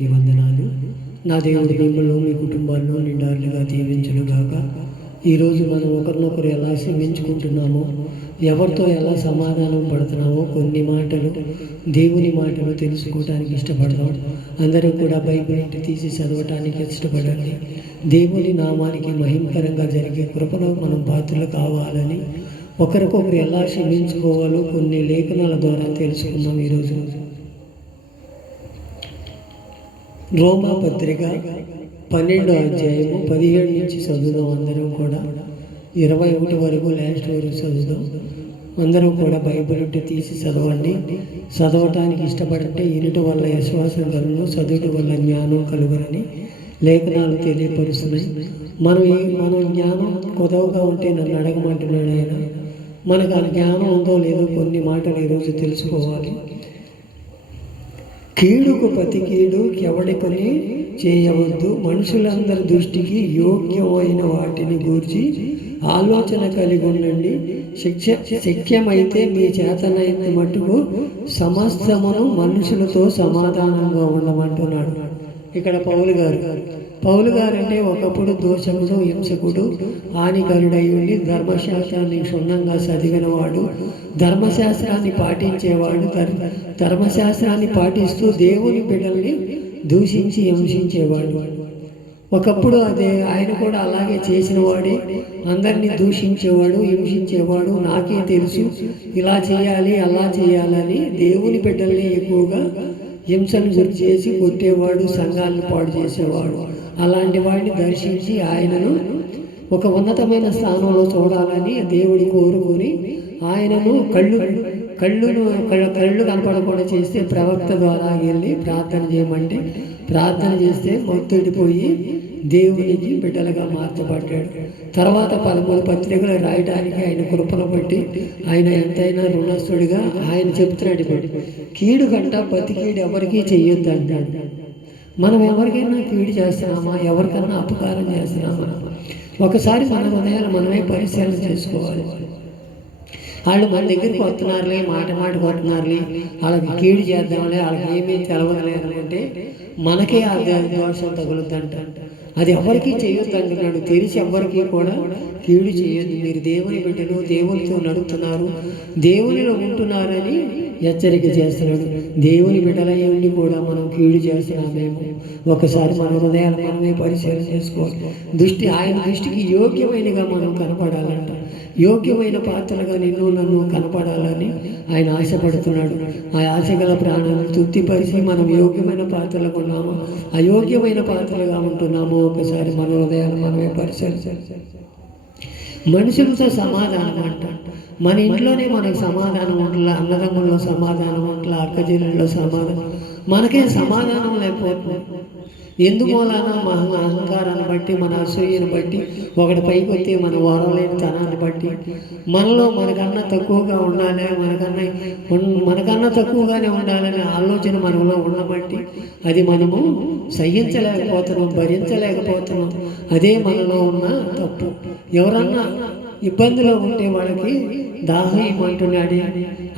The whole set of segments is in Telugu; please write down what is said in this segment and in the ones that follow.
అందరికీ వందనాలు. నా దేవుడు మిమ్మల్ని మీ కుటుంబాల్లో నిండారులుగా దీవించునుగాక. ఈరోజు మనం ఒకరినొకరు ఎలా క్షమించుకుంటున్నామో, ఎవరితో ఎలా సమాధానం పడుతున్నామో కొన్ని మాటలు, దేవుని మాటలు తెలుసుకోవడానికి ఇష్టపడదాం. అందరూ కూడా బైబిల్ తీసి చదవటానికి ఇష్టపడండి. దేవుని నామానికి మహిమకరంగా జరిగే కృపలో మనం పాత్రలు కావాలని, ఒకరికొకరు ఎలా క్షమించుకోవాలో కొన్ని లేఖనాల ద్వారా తెలుసుకుందాం. ఈరోజు రోమా పత్రిక 12వ అధ్యాయము 17 నుంచి చదువుదాం. అందరం కూడా 21 వరకు లాస్ట్ వరకు చదువుదాం. అందరూ కూడా బైబిల్ తీసి చదవండి. చదవటానికి ఇష్టపడంటే ఇనుటి వల్ల విశ్వాసం కలుగును, చదువుట వల్ల జ్ఞానం కలుగునని లేఖనాలు తెలియపరుస్తున్నాయి. మనం జ్ఞానం కొదవగా ఉంటే నన్ను అడగమంటున్నాడు ఆయన. మనకు ఆ జ్ఞానం ఉందో లేదో కొన్ని మాటలు ఈరోజు తెలుసుకోవాలి. కీడుకు ప్రతి కీడు ఎవడి పని చేయవద్దు. మనుషులందరి దృష్టికి యోగ్యమైన వాటిని గూర్చి ఆలోచన కలిగి ఉండండి. శక్యమైతే మీ చేతనైన మట్టుకు సమస్తమును మనుషులతో సమాధానంగా ఉండమంటున్నాడు. ఇక్కడ పౌలు గారు అంటే ఒకప్పుడు దోషకుడు, హింసకుడు, హానికరుడై ఉండి ధర్మశాస్త్రాన్ని క్షుణ్ణంగా చదివినవాడు, ధర్మశాస్త్రాన్ని పాటించేవాడు, ధర్మశాస్త్రాన్ని పాటిస్తూ దేవుని బిడ్డల్ని దూషించి హింసించేవాడు. ఒకప్పుడు ఆయన కూడా అలాగే చేసిన వాడే. అందరినీ దూషించేవాడు, హింసించేవాడు. నాకే తెలుసు, ఇలా చేయాలి అలా చేయాలని దేవుని బిడ్డల్ని ఎక్కువగా హింసను గురి చేసి కొట్టేవాడు, సంఘాలను పాడు చేసేవాడు. అలాంటి వాడిని దర్శించి ఆయనను ఒక ఉన్నతమైన స్థానంలో చూడాలని దేవుడు కోరుకొని ఆయనను కళ్ళు కనపడకుండా చేస్తే ప్రవక్త ద్వారా వెళ్ళి ప్రార్థన చేయమంటే ప్రార్థన చేస్తే మొత్తుడిపోయి దేవునికి బిడ్డలుగా మార్చబడ్డాడు. తర్వాత 13 పత్రికలు రాయడానికి ఆయన కృపను బట్టి ఆయన ఎంతైనా రుణస్థుడిగా ఆయన చెప్తున్నాడు. కీడు కంట ప్రతి కీడు ఎవరికీ చెయ్యొద్దు అంటాడు. మనం ఎవరికైనా కీడు చేస్తున్నామా, ఎవరికైనా అపకారం చేస్తున్నామా? ఒకసారి మన హృదయాలు మనమే పరిశీలన చేసుకోవాలి. వాళ్ళు మన దగ్గరికి వస్తున్నారులే, మాట వస్తున్నారులే, వాళ్ళకి కీడు చేద్దాంలే, వాళ్ళకి ఏమీ తెలవదులే అనుకుంటే మనకే ఆ దోషం తగులుద్దంట. అది ఎవరికీ చేయొద్దు అంటున్నాడు. తెలిసి ఎవరికి కూడా కీడు చేయొద్దు. మీరు దేవుని బిడ్డలు, దేవునితో నడుపుతున్నారు, దేవునిలో ఉంటున్నారని హెచ్చరిక చేస్తున్నాడు. దేవుని బిడ్డలై ఉండి కూడా మనం కీడు చేస్తున్నామేమో ఒకసారి మన హృదయాలు మనమే పరిశీలన చేసుకోవాలి. ఆయన దృష్టికి యోగ్యమైనగా మనం కనపడాలంట. యోగ్యమైన పాత్రలుగా నన్ను కనపడాలని ఆయన ఆశపడుతున్నాడు. ఆ ఆశగల ప్రాణాలను తృప్తిపరిచి మనం యోగ్యమైన పాత్రలకు ఉన్నామో అయోగ్యమైన పాత్రలుగా ఉంటున్నామో ఒకసారి మన హృదయాలు మనమే పరిశీలించాలి. మనుషులతో సమాధానం అంట. మన ఇంట్లోనే మనకు సమాధానం ఉంటలా, అన్నదమ్ముల్లో సమాధానం ఉంటలా, అక్కచెల్లెల్లో సమాధానం, మనకే సమాధానం లేకపోతుంది. ఎందుమూలన మన అహంకారాన్ని బట్టి, మన అసూయను బట్టి, ఒకటి పైకి వస్తే మన వారలేని తనాన్ని బట్టి, మనలో మనకన్నా తక్కువగా ఉండాలి, మనకన్నా తక్కువగానే ఉండాలనే ఆలోచన మనలో ఉండబట్టి అది మనము సహించలేకపోతున్నాం, భరించలేకపోతున్నాం. అదే మనలో ఉన్న తప్పు. ఎవరన్నా ఇబ్బందిలో ఉంటే వాళ్ళకి దాహం అంటున్నాడే,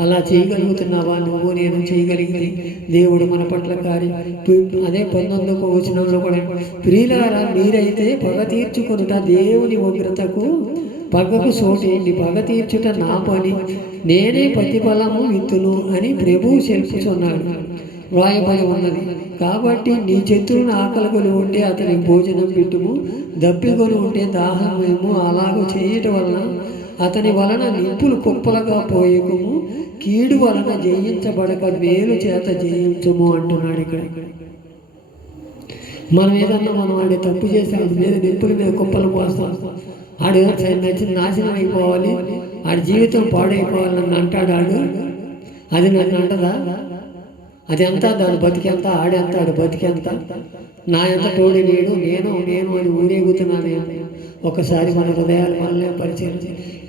అలా చేయగలుగుతున్నావా నువ్వు? నేను చేయగలిగింది దేవుడు మన పట్ల కార్యం. అదే 19వ వచనంలో కూడా, ప్రియులారా మీరైతే పగ తీర్చుకొనుట దేవుని ఉగ్రతకు పగకు చోటేయండి, పగ తీర్చుట నా పని, నేనే ప్రతిఫలము విత్తును అని ప్రభువు సెల్పుచున్నాడు, వ్రాయబడి ఉన్నది. కాబట్టి నీ శత్రువుని ఆకలిగొని ఉంటే అతనికి భోజనం పెట్టుము, దప్పికొని ఉంటే దాహం వేము. అలాగ చేయటం వలన అతని వలన నిప్పులు కుప్పలుగా పోయకము, కీడు వలన జయించబడక మేలు చేత జయించము అంటున్నాడు. ఇక్కడ మనం ఏదన్నా వాడి తప్పు చేసి ఆడి మీద నిప్పుల మీద కుప్పలు పోస్తాం. ఆడు నచ్చిన నాశనం అయిపోవాలి, ఆడి జీవితం పాడైపోవాలని అంటాడు. అది నన్ను అంటదా? అది ఎంత, దాని బతికెంత, ఆడెంత, ఆడి బతికెంత, నా ఎంత తోడి లేడు, నేను అని ఊరేగుతున్నాను. ఒకసారి మన హృదయాలు మనల్ని పరిచయం.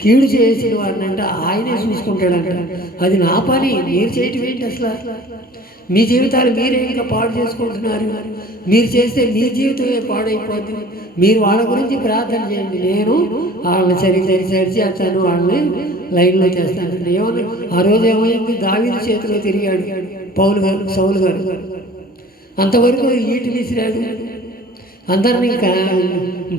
కీడు చేసిన వాడిని అంటే ఆయనే చూసుకుంటాడంట. అది నా పని, మీరు చేయటం ఏంటి? అసలు మీ జీవితాలు మీరే ఇంకా పాడు చేసుకుంటున్నారు. మీరు చేస్తే మీ జీవితమే పాడైపోతుంది. మీరు వాళ్ళ గురించి ప్రార్థన చేయండి, నేను వాళ్ళని సరిచేస్తాను, వాళ్ళని లైన్లో చేస్తాను. ఏమన్నా ఆ రోజు ఏమైంది? దావీదు చేతిలో తిరిగాడు సౌలు గారు. అంతవరకు ఈటి విసిరాడు, అందరినీ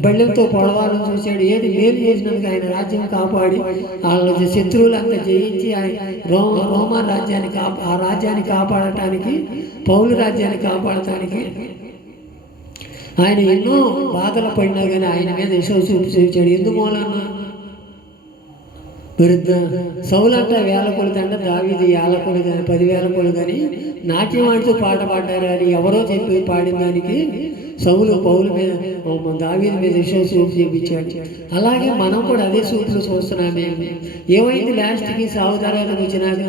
బళ్ళెంతో పొడవాలని చూశాడు. ఏది మేలు చేసినందుకు ఆయన రాజ్యం కాపాడి వాళ్ళ శత్రువులంతా జయించి ఆయన రోమా రాజ్యాన్ని ఆ రాజ్యాన్ని కాపాడటానికి, పౌలు రాజ్యాన్ని కాపాడటానికి ఆయన ఎన్నో బాధలు పడినా కానీ ఆయన మీద విశ్వాసం చూపించాడు. ఎందుమూలన్నా సౌలంట 1000 కొలదంట, దావీదు 50 కొలదని 10,000 కొలదని నాట్యం ఆడుతూ పాట పాడారు అని ఎవరో చెప్పి పాడిన దానికి పౌలు మీద దావీదు మీద విశ్వాసం చూపించాడు. అలాగే మనం కూడా అదే సూపులు చూస్తున్నామే. ఏమైంది లాస్ట్కి సావు తర్వాత వచ్చినాక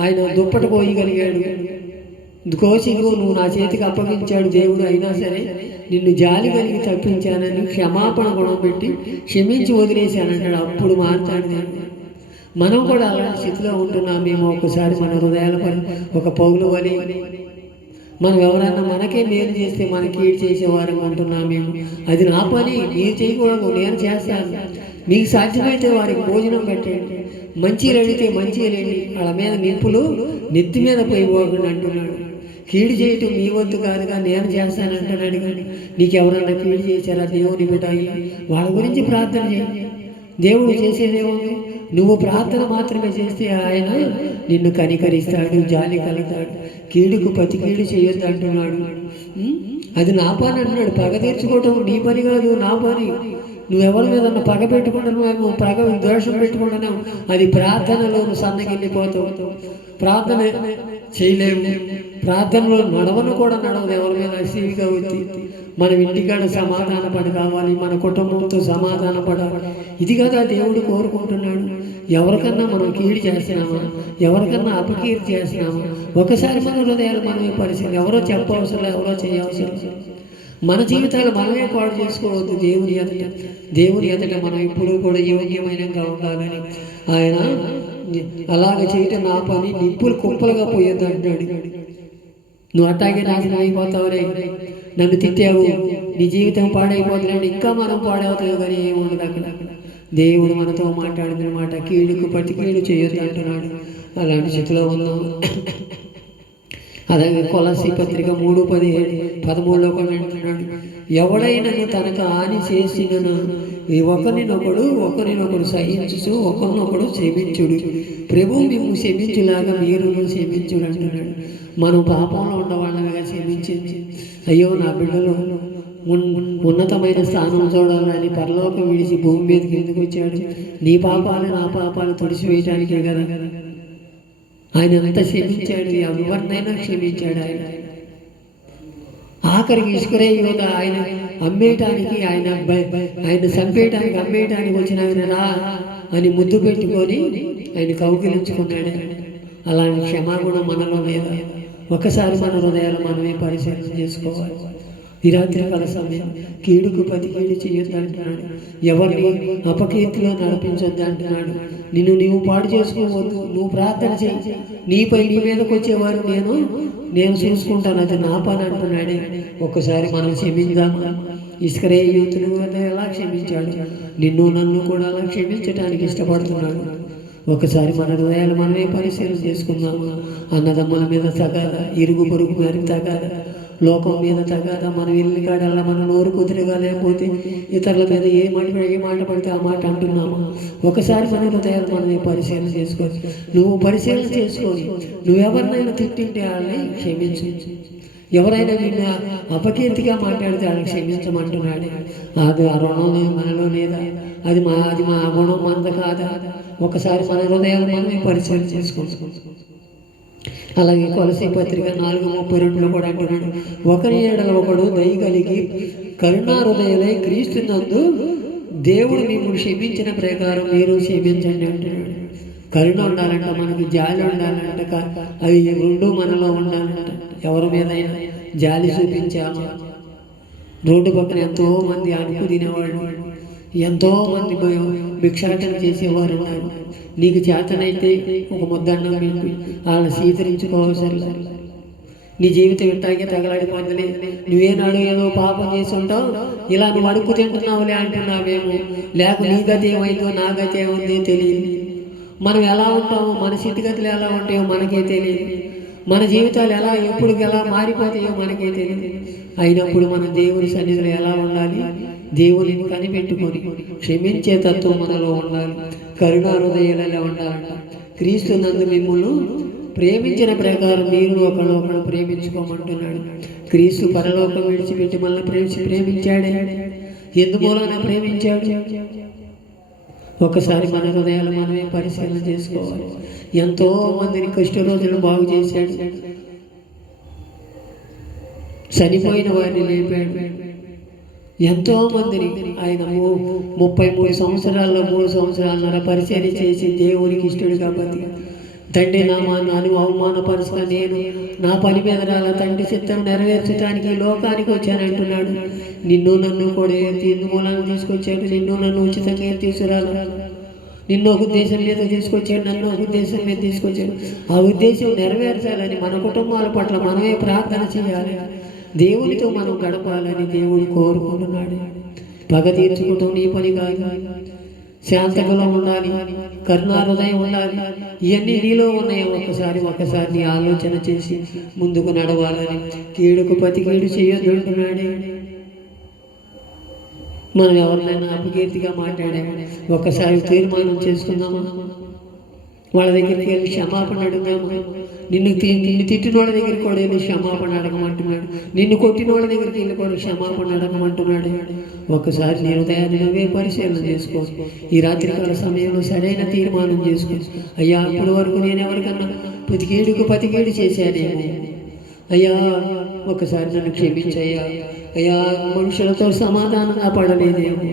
ఆయన దుప్పట పోయగలిగాడు. కోసిను నువ్వు నా చేతికి అప్పగించాడు దేవుడు, అయినా సరే నిన్ను జాలి కలిగి తప్పించానని క్షమాపణ గుణం పెట్టి క్షమించి వదిలేశానంటాడు. అప్పుడు మారుతాడు దేవుడు. మనం కూడా అలాంటి స్థితిలో ఉంటున్నాం. మేము ఒకసారి మన హృదయాల పని ఒక పౌలు వలి మనం ఎవరైనా మనకే మేలు చేస్తే మనకి ఏడు చేసేవారు ఉంటున్నాం మేము. అది నా పని, మీరు చేయకూడదు, నేను చేస్తాను. మీకు సాధ్యమైతే వారికి భోజనం పెట్టండి, మంచిగా అడిగితే మంచిగా లేండి, వాళ్ళ మీద నిప్పులు నెత్తి మీద పోయిపోకుండా అంటున్నాడు. కీడు చేయటం మీ వద్దు కాదుగా, నేను చేస్తానంటున్నాడు. కానీ నీకు ఎవరన్నా కీడు చేశారా దేవుని బిడ్డాయి, వాళ్ళ గురించి ప్రార్థన చేయండి. దేవుడు చేసేదేముంది, నువ్వు ప్రార్థన మాత్రమే చేస్తే ఆయన నిన్ను కనికరిస్తాడు, జాలి కలుగుతాడు. కీడుకు ప్రతి కీడు చేయొద్దు అంటున్నాడు. అది నా పని అంటున్నాడు. పగ తీర్చుకోవటం నీ పని కాదు, నా పని. నువ్వెవరి మీద పగ పెట్టుకుంటున్నావు, పగ దోషం పెట్టుకుంటున్నావు, అది ప్రార్థనలో సన్నగిల్లిపోతావు. ప్రార్థన చేయలేము, ప్రార్థనలో నడవను కూడా నడవదు. ఎవరి మీద అసీవిగా వచ్చి మనం ఇంటికాడ సమాధాన పడి కావాలి, మన కుటుంబంతో సమాధాన పడాలి. ఇది కదా దేవుడు కోరుకుంటున్నాడు. ఎవరికన్నా మనం కీడు చేస్తున్నామా, ఎవరికన్నా అపకీర్తి చేస్తున్నామా, ఒకసారి మన హృదయాలు మనమే పరిశీలన. ఎవరో చెప్పవసరం, ఎవరో చేయవసరం. మన జీవితాలు మనమే పాడు చేసుకోవద్దు. దేవుని ఎదుట మనం ఇప్పుడు కూడా యోగ్యమైనగా ఉండాలని ఆయన అలాగ చేయటం నా పని, నిప్పులు కుప్పలుగా పోయేది అంటాడు. నువ్వు అట్టాగే నాశనం అయిపోతావురే, నన్ను తిట్టావు, నీ జీవితం పాడైపోతున్నాడు, ఇంకా మనం పాడవుతావు. కానీ ఏముండదు అక్కడ. దేవుడు మనతో మాట్లాడిందనమాట. కీడుకు ప్రతి కీడు చేయొద్దు అంటున్నాడు. అలాంటి స్థితిలో ఉన్నాం. అలాగే కొలస్సీ పత్రిక 3:13 కూడా అంటున్నాడు, ఎవడైనను తనకు హాని చేసినను ఒకరినొకడు సహించు, ఒకరినొకడు క్షమించుడు, ప్రభువు మేము క్షమించులాగా మీరు క్షమించుడు అంటున్నాడు. మనం పాపంలో ఉన్నవాళ్ళగా క్షమించింది. అయ్యో నా బిడ్డలు ఉన్నతమైన స్థానం చూడాలని పరలోకం విడిచి భూమి మీదకి ఎందుకు వచ్చాడు? నీ పాపాలు నా పాపాలు తుడిచివేయటానికే కదా. ఆయన ఎంత క్షమించాడు, ఎవరినైనా క్షమించాడు. ఆఖరికి ఇసుకరే యోధ ఆయన అమ్మేయటానికి, ఆయన చంపేయటానికి అమ్మేయటానికి వచ్చిన ఆయన రా అని ముద్దు పెట్టుకొని ఆయన కౌగిలించుకున్నాడు. అలాంటి క్షమాగుణం మనలో లేదా? ఒకసారి మన హృదయాలు మనమే పరిశీలన చేసుకోవాలి. ఈ రాత్రి కాల సమయం కీడుకు ప్రతి కీడు చేయొద్దు అంటున్నాడు. ఎవరిని అపకీర్తిలో నడిపించొద్దు అంటున్నాడు. నిన్ను నీవు పాడు చేసుకోవద్దు. నువ్వు ప్రార్థన చేయి, నీపై నీ మీదకి వచ్చేవారు నేను చూసుకుంటాను, అది నా పని అంటున్నాడే. ఒక్కసారి మనం క్షమిందామా? ఇస్కరే యూతులు ఎలా క్షమించాడు, నిన్ను నన్ను కూడా అలా క్షమించడానికి ఇష్టపడుతున్నాడు. ఒకసారి మన హృదయాలు మనమే పరిశీలన చేసుకుందామా? అన్నదమ్ముల మీద తగాదా, ఇరుగు పొరుగు మీద తగాదా, లోకం మీద తగాదా, మన ఇల్లు కాడల్లా మన నోరు కుదురుగా లేకపోతే ఇతరుల మీద ఏ మాట పడితే ఆ మాట అంటున్నామా? ఒకసారి మన హృదయాలు మనమే పరిశీలన చేసుకోవాలి. నువ్వు పరిశీలన చేసుకొని నువ్వెవరినైనా తిట్టింటే వాళ్ళని క్షమించు. ఎవరైనా నిన్ను అపకీర్తిగా మాట్లాడితే వాళ్ళని క్షమించమంటున్నాడే. అది ఆ రుణం మనలో లేదా? అది మా గుణం మనది కాదా? ఒకసారి మన హృదయాలు మనమే పరిశీలన చేసుకుంటాం. అలాగే కొలస్సీ పత్రిక 4:32 కూడా అంటున్నాడు, ఒకరి ఏడల ఒకడు దయ కలిగి కరుణా హృదయులై క్రీస్తునందు దేవుడు మిమ్మల్ని క్షమించిన ప్రకారం మీరు క్షమించండి అంటున్నాడు. కరుణ ఉండాలంట, మనకు జాలి ఉండాలంట, అవి రెండు మనలో ఉండాలంట. ఎవరి మీదైనా జాలి చూపించాము. రోడ్డు పక్కన ఎంతో మంది అడుగు తినేవాళ్ళు, ఎంతో మంది భిక్షాటన చేసేవారు ఉన్నారు. నీకు చేతనైతే ఒక ముద్దన్నం పెట్టి వాళ్ళని స్వీకరించుకోవాల్సి. నీ జీవితం ఇట్టాగే తగలాడిపోతుంది. నువ్వేనాడు ఏదో పాపం చేసి ఉంటావు, ఇలా నువ్వు అడుగు తింటున్నావులే అంటున్నావేమో. లేక నీ గతి ఏమైందో నా గతి ఏముందో తెలియదు. మనం ఎలా ఉంటామో, మన స్థితిగతులు ఎలా ఉంటాయో మనకే తెలియదు. మన జీవితాలు ఎప్పుడు ఎలా మారిపోతాయో మనకే తెలియదు. అయినప్పుడు మనం దేవుని సన్నిధిలో ఎలా ఉండాలి? దేవునిని కనిపెట్టుకొని క్షమించే తత్వం మనలో ఉండాలి. కరుణా హృదయాలలో ఉండాలంట. క్రీస్తు నందు మిమ్మల్ని ప్రేమించిన ప్రకారం మీరు ఒకరినొకరు ప్రేమించుకోమంటున్నాడు. క్రీస్తు పరలోకం విడిచిపెట్టి మనల్ని ప్రేమించాడే. ఎందుమూలన ప్రేమించాడు? ఒకసారి మన హృదయాలు మనమే పరిశీలన చేసుకోవాలి. ఎంతో మందిని కష్టరోజులు బాగు చేశాడు. చనిపోయిన వారిని లేపాడు. ఎంతో మందిని ఆయన 33 సంవత్సరాల్లో 3 సంవత్సరాలన్నర పరిచర్య చేసి దేవునికి ఇష్టడుగా బతికి తండ్రి నామాన్ని అవమానపరుచుక నేను నా పని మీద రాల తండ్రి చిత్తం నెరవేర్చడానికి లోకానికి వచ్చానంటున్నాడు. నిన్ను నన్ను కూడా మూలాన్ని తీసుకొచ్చాడు. నిన్ను నన్ను ఉచితంగా తీసుకురాల. నిన్ను ఒక ఉద్దేశం మీద తీసుకొచ్చాడు, నన్ను ఒక ఉద్దేశం మీద తీసుకొచ్చాడు. ఆ ఉద్దేశం నెరవేర్చాలని మన కుటుంబాల పట్ల మనమే ప్రార్థన చేయాలి. దేవునితో మనం గడపాలని దేవుడు కోరుకుంటున్నాడు. పగ తీర్చుకోవటం నీ పని కాదు. శాంతగులం ఉండాలి, కరుణా హృదయం ఉండాలి. ఇవన్నీ నీలో ఉన్నాయి. ఒకసారి నీ ఆలోచన చేసి ముందుకు నడవాలని. కీడుకు ప్రతి కీడు చేయొద్దు అంటున్నాడే. మనం ఎవరినైనా అపకీర్తిగా మాట్లాడాము, ఒకసారి తీర్మానం చేసుకుందామా? వాళ్ళ దగ్గరికి వెళ్ళి క్షమాపణ అడుగుదామా? నిన్ను తిట్టిన వాళ్ళ దగ్గరికి కూడా వెళ్ళి క్షమాపణ అడగమంటున్నాడు. నిన్ను కొట్టిన వాళ్ళ దగ్గరికి వెళ్ళి కూడా క్షమాపణ అడగమంటున్నాడు. ఒకసారి నీ హృదయాన్ని నువ్వే పరిశీలన చేసుకో. ఈ రాత్రికాల సమయంలో సరైన తీర్మానం చేసుకో. అయ్యా, ఇప్పటి వరకు నేను ఎవరికన్నా ప్రతికేడు చేశానేమో. అయ్యా, ఒకసారి నన్ను క్షమించయ్యా. అయ్యా, మనుషులతో సమాధానంగా పడలేదేమో.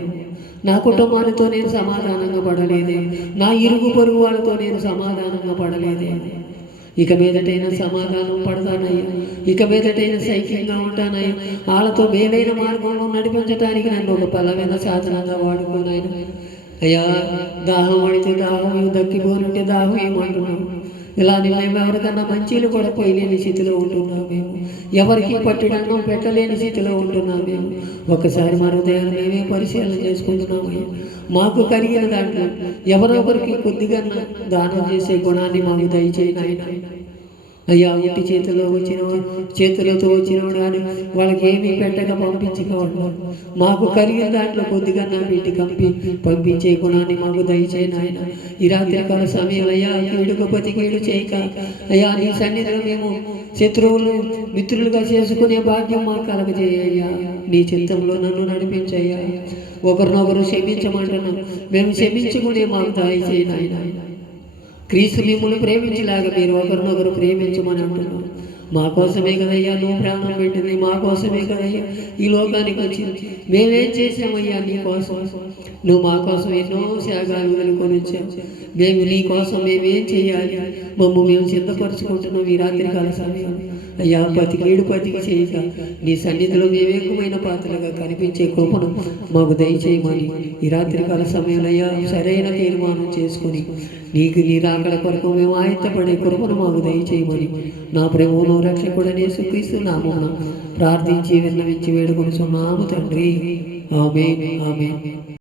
నా కుటుంబాలతో నేను సమాధానంగా పడలేదే. నా ఇరుగు పొరుగు వాళ్ళతో నేను సమాధానంగా పడలేదే. ఇక మీదటైనా సమాధానం పడతానయ్యా. ఇక మీదటైనా సైక్యంగా ఉంటానయ్యా. వాళ్ళతో మేలైన మార్గంలో నడిపించడానికి నన్ను ఒక బలమైన సాధనంగా వాడుకున్నాను. అయ్యా, దాహం పడితే దాహం, దక్కిపోనుంటే దాహం ఏమంటున్నావు? ఇలా మేము ఎవరికన్నా మంచిలు కూడా పోయలేని స్థితిలో ఉంటున్నాం. మేము ఎవరికి పట్టడంలో పెట్టలేని స్థితిలో ఉంటున్నాం. మేము ఒకసారి మన హృదయాన్ని మేమే పరిశీలన చేసుకుంటున్నాము. మాకు కలిగిన దాంట్లో ఎవరొకరికి కొద్దిగా దానం చేసే గుణాన్ని మాకు దయచేయండి ఆయన. అయ్యా, ఇంటి చేతులతో వచ్చినవాడు కానీ వాళ్ళకి ఏమీ పెట్టక పంపించుకోవడం. మాకు కలిగిన దాంట్లో కొద్దిగా నా బిడ్డ పంపించే గుణాన్ని మాకు దయచేయండి ఆయన. ఈ రాత్రికాల సమయం అయ్యా, కీడుకు ప్రతి కీడు చేయక అయ్యా, నీ సన్నిధిలో మేము శత్రువులు మిత్రులుగా చేసుకునే భాగ్యం మాకు కలగజేయ్యా. నీ చిత్తంలో నన్ను నడిపించయ్యా. ఒకరినొకరు క్షమించమంటున్నాం. మేము క్షమించుకునే మాకు దయచేయండి ఆయన. క్రీస్తు మిమ్మల్ని ప్రేమించలాగా మీరు ఒకరినొకరు ప్రేమించమని అంటున్నాం. మా కోసమే కదయ్యా నువ్వు ప్రాణం పెట్టింది. మా కోసమే కదయ్యా ఈ లోకానికి వచ్చింది. మేమేం చేసామయ్యా నీ కోసం? నువ్వు మా కోసం ఎన్నో త్యాగాలు వదులుకొని వచ్చావు. మేము నీ కోసం మేమేం చేయాలి? మేము సిద్ధపరచుకుంటున్నాం ఈ రాత్రికాల సమయం. అయ్యా, ప్రతికి చేయక నీ సన్నిధిలో మేము ఎక్కువైన పాత్రలుగా కనిపించే కృపను మాకు దయచేయమని ఈ రాత్రికాల సమయంలో అయ్యా సరైన తీర్మానం చేసుకుని నీ రాకడ కొరకు మేము ఆయత్తపడే కృపను మాకు దయచేయమని నా ప్రభువును రక్షకుడనే యేసుక్రీస్తు నామమున ప్రార్థించి విన్నవించి వేడుకొనుచున్నాము తండ్రి. ఆమేన్, ఆమేన్.